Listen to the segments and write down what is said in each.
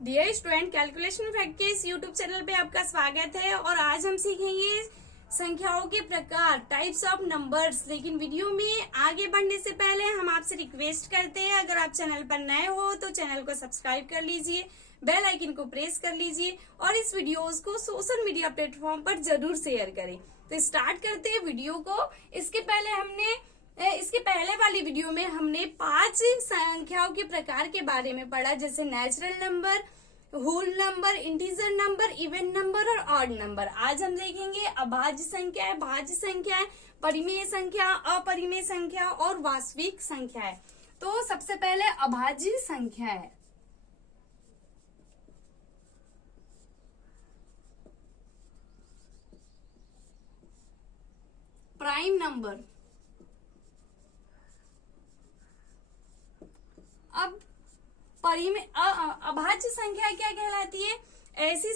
Dear student, calculation fact के इस YouTube channel पे आपका स्वागत है। और आज हम सीखेंगे संख्याओं के प्रकार, टाइप्स ऑफ नंबर्स। लेकिन वीडियो में आगे बढ़ने से पहले हम आपसे रिक्वेस्ट करते हैं, अगर आप चैनल पर नए हो तो चैनल को सब्सक्राइब कर लीजिए, बेल आइकन को प्रेस कर लीजिए और इस वीडियोस को सोशल मीडिया प्लेटफॉर्म पर जरूर शेयर करें। तो स्टार्ट करते हैं वीडियो को। इसके पहले वाली वीडियो में हमने 5 संख्याओं के प्रकार के बारे में पढ़ा, जैसे natural number, whole number, integer number, even number और ऑड नंबर। आज हम देखेंगे अभाज्य संख्या, भाज्य संख्या, परिमेय संख्या, अपरिमेय संख्या और वास्तविक संख्या है। तो सबसे पहले अभाज्य संख्या है। Prime number. अब अभाज्य संख्या क्या कहलाती है? ऐसी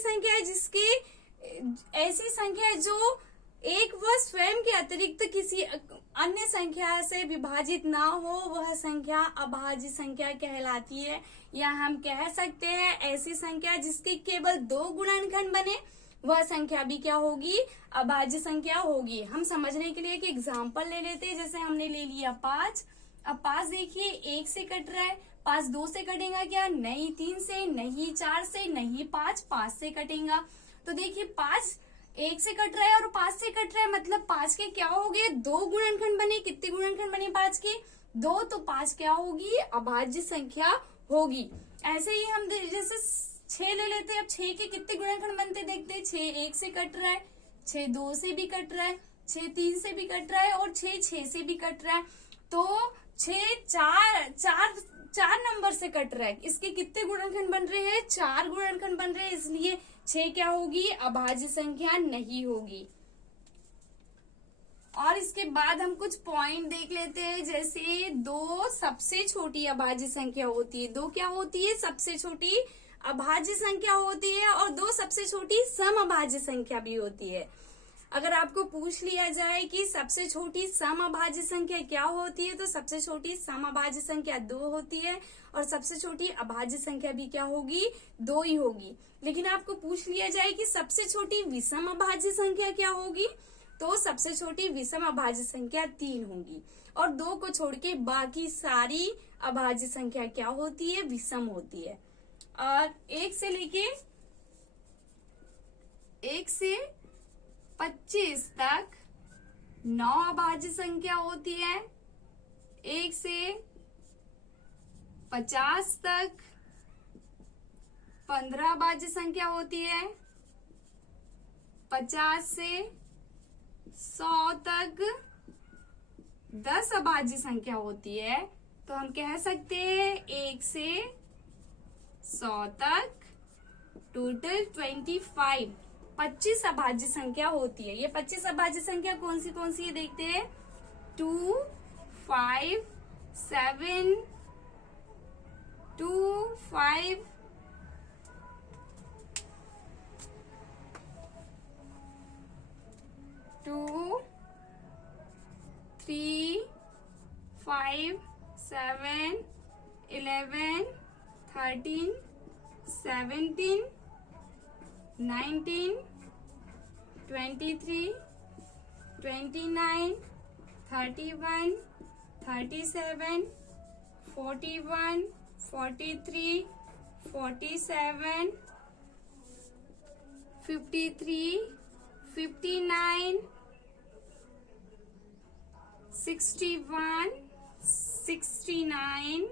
संख्या जो एक व स्वयं के अतिरिक्त किसी अन्य संख्या से विभाजित ना हो, वह संख्या अभाज्य संख्या कहलाती है। या हम कह सकते हैं ऐसी संख्या जिसके केवल 2 गुणनखंड बने, वह संख्या भी क्या होगी? अभाज्य संख्या होगी। हम समझने के लिए एक एग्जाम्पल ले लेते हैं। जैसे हमने ले लिया 5। अब 5 देखिए 1 से कट रहा है, 5 2 से कटेगा क्या? नहीं। 3 से नहीं, 4 से नहीं, 5 से कटेगा। तो देखिए 5 1 से कट रहा है और 5 से कट रहा है, मतलब 5 के क्या हो गए? 2 गुणनखंड बने। कितने गुणनखंड बने 5 के? 2। तो 5 क्या होगी? अभाज्य संख्या होगी। ऐसे ही हम जैसे 6 ले लेते हैं। अब 6 के कितने गुणनखंड बनते देखते हैं। 6 1 से कट रहा है, 6 2 से भी कट रहा है, 6 3 से भी कट रहा है और 6 6 से भी कट रहा है। तो 6 चार नंबर से कट रहा है। इसके कितने गुणनखंड बन रहे हैं? 4 गुणनखंड बन रहे हैं, इसलिए 6 क्या होगी? अभाज्य संख्या नहीं होगी। और इसके बाद हम कुछ पॉइंट देख लेते हैं। जैसे 2 सबसे छोटी अभाज्य संख्या होती है। 2 क्या होती है? सबसे छोटी अभाज्य संख्या होती है। और 2 सबसे छोटी सम अभाज्य संख्या भी होती है। अगर आपको पूछ लिया जाए कि सबसे छोटी सम अभाज्य संख्या क्या होती है, तो सबसे छोटी सम अभाज्य संख्या 2 होती है और सबसे छोटी अभाज्य संख्या भी क्या होगी? 2 ही होगी। लेकिन आपको पूछ लिया जाए कि सबसे छोटी विषम अभाज्य संख्या क्या होगी, तो सबसे छोटी विषम अभाज्य संख्या 3 होगी। और 2 को छोड़ के बाकी सारी अभाज्य संख्या क्या होती है? विषम होती है। और 1 से 25 तक 9 अभाज्य संख्या होती है। 1 से 50 तक 15 अभाज्य संख्या होती है। 50 से 100 तक 10 अभाज्य संख्या होती है। तो हम कह सकते हैं 1 से 100 तक टोटल 25 अभाज्य संख्या होती है। ये 25 अभाज्य संख्या कौन सी है देखते हैं। 2 5 7 2 5 2 3 5 7 11 13 17 19 23 29 31 37 41 43 47 53 59 61 69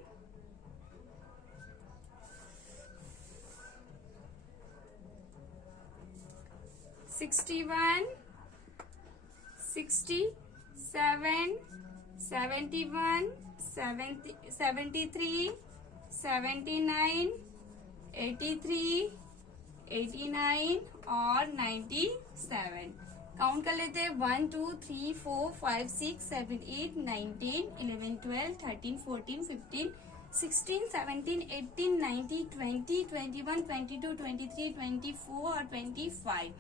61 67 71 73 79 83 89 और 97। काउंट कर लेते हैं। 1 2 3 4 5 6 7 8 9 10 11 12 13 14 15 16 17 18 19 20 21 22 23 24 और 25।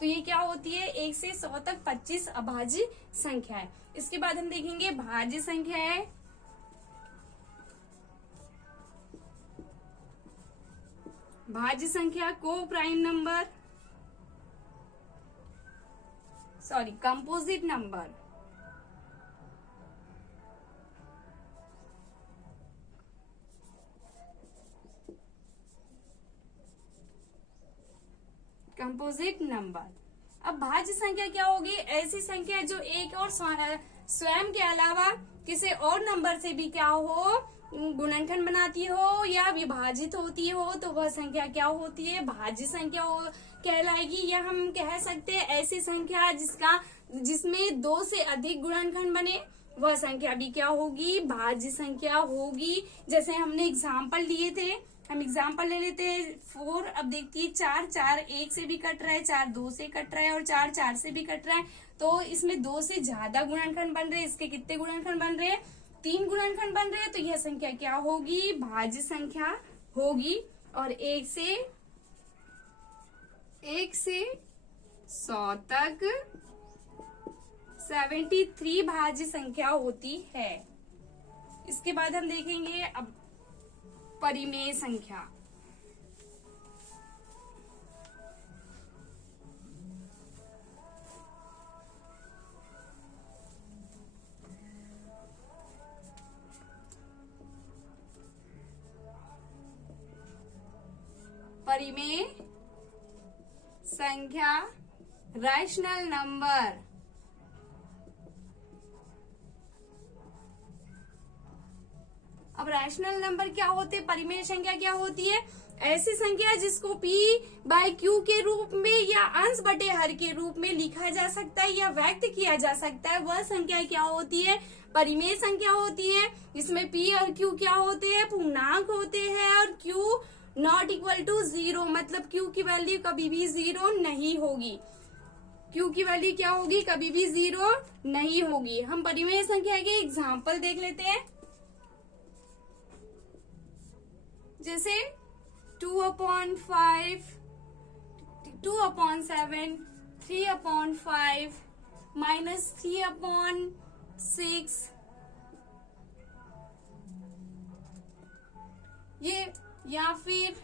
तो ये क्या होती है? 1 से 100 तक 25 अभाज्य संख्या है। इसके बाद हम देखेंगे भाज्य संख्या है। भाज्य संख्या को prime number, sorry composite number. Composite number. अब भाज्य संख्या क्या होगी? ऐसी संख्या जो एक और स्वयं के अलावा किसी और नंबर से भी क्या हो, गुणनखंड बनाती हो या विभाजित होती हो, तो वह संख्या क्या होती है? भाज्य संख्या कहलाएगी। या हम कह सकते हैं ऐसी संख्या जिसमें 2 से अधिक गुणनखंड बने, वह संख्या भी क्या होगी? भाज्य संख्या होगी। जैसे हमने एग्जाम्पल लिए थे, हम एग्जाम्पल ले लेते हैं 4। अब देखिए 4 4 1 से भी कट रहा है, 4 2 से कट रहा है और 4 4 से भी कट रहा है। तो इसमें 2 से ज्यादा गुणनखंड बन रहे हैं। इसके कितने गुणनखंड बन रहे हैं? 3 गुणनखंड बन रहे हैं। तो यह संख्या क्या होगी? भाज्य संख्या होगी। और 1 से 100 तक 73 भाज्य संख्या होती है। इसके बाद हम देखेंगे अब परिमेय संख्या। परिमेय संख्या, रैशनल नंबर। अब रैशनल नंबर क्या होते हैं? परिमेय संख्या क्या होती है? ऐसी संख्या जिसको p बाय q के रूप में या अंश बटे हर के रूप में लिखा जा सकता है या व्यक्त किया जा सकता है, वह संख्या क्या होती है? परिमेय संख्या होती है। इसमें p और q क्या होते हैं? पूर्णांक होते हैं। और q नॉट इक्वल टू 0, मतलब q की वैल्यू कभी भी 0 नहीं होगी। q की वैल्यू क्या होगी? कभी भी 0 नहीं होगी। हम परिमेय संख्या के एग्जाम्पल देख लेते हैं। जैसे 2/5, 2/7, 3/5, -3/6, ये, या फिर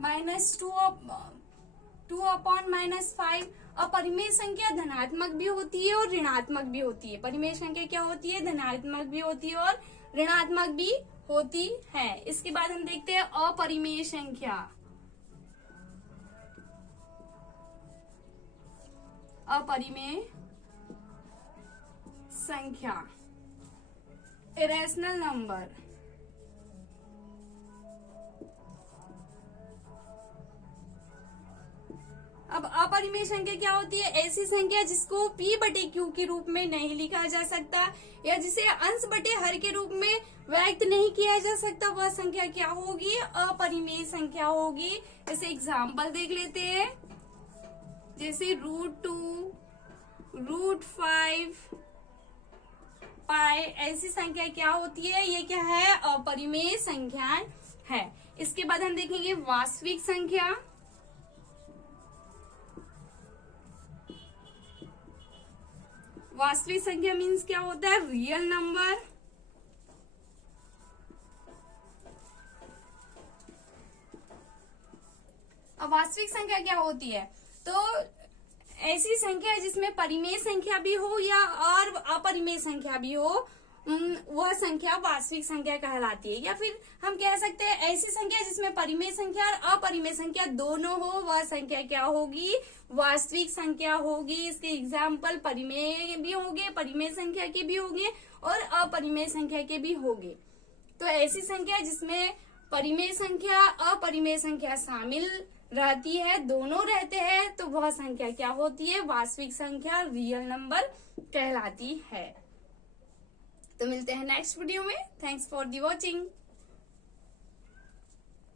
-2/-5। अपरिमेय संख्या धनात्मक भी होती है और ऋणात्मक भी होती है। परिमेय संख्या क्या होती है? धनात्मक भी होती है और ऋणात्मक भी होती है। इसके बाद हम देखते हैं अपरिमेय संख्या। अपरिमेय संख्या, इरेशनल नंबर। अब अपरिमेय संख्या क्या होती है? ऐसी संख्या जिसको p बटे q के रूप में नहीं लिखा जा सकता या जिसे अंश बटे हर के रूप में व्यक्त नहीं किया जा सकता, वह संख्या क्या होगी? अपरिमेय संख्या होगी। जैसे एग्जाम्पल देख लेते हैं। जैसे √2, √5, पाई, ऐसी संख्या क्या होती है? ये क्या है? अपरिमेय संख्या है। इसके बाद हम देखेंगे वास्तविक संख्या। वास्तविक संख्या मीन्स क्या होता है? Real number. अब वास्तविक संख्या क्या होती है? तो ऐसी संख्या जिसमें परिमेय संख्या भी हो या और अपरिमेय संख्या भी हो, वह संख्या वास्तविक संख्या कहलाती है। या फिर हम कह सकते हैं ऐसी संख्या जिसमें परिमेय संख्या और अपरिमेय संख्या दोनों हो, वह संख्या क्या होगी? वास्तविक संख्या होगी। इसके एग्जाम्पल परिमेय भी होंगे, परिमेय संख्या के भी होंगे और अपरिमेय संख्या के भी होंगे। तो ऐसी संख्या जिसमें परिमेय संख्या अपरिमेय संख्या शामिल रहती है, दोनों रहते हैं, तो वह संख्या क्या होती है? वास्तविक संख्या, रियल नंबर कहलाती है। तो मिलते हैं नेक्स्ट वीडियो में। Thanks for the watching.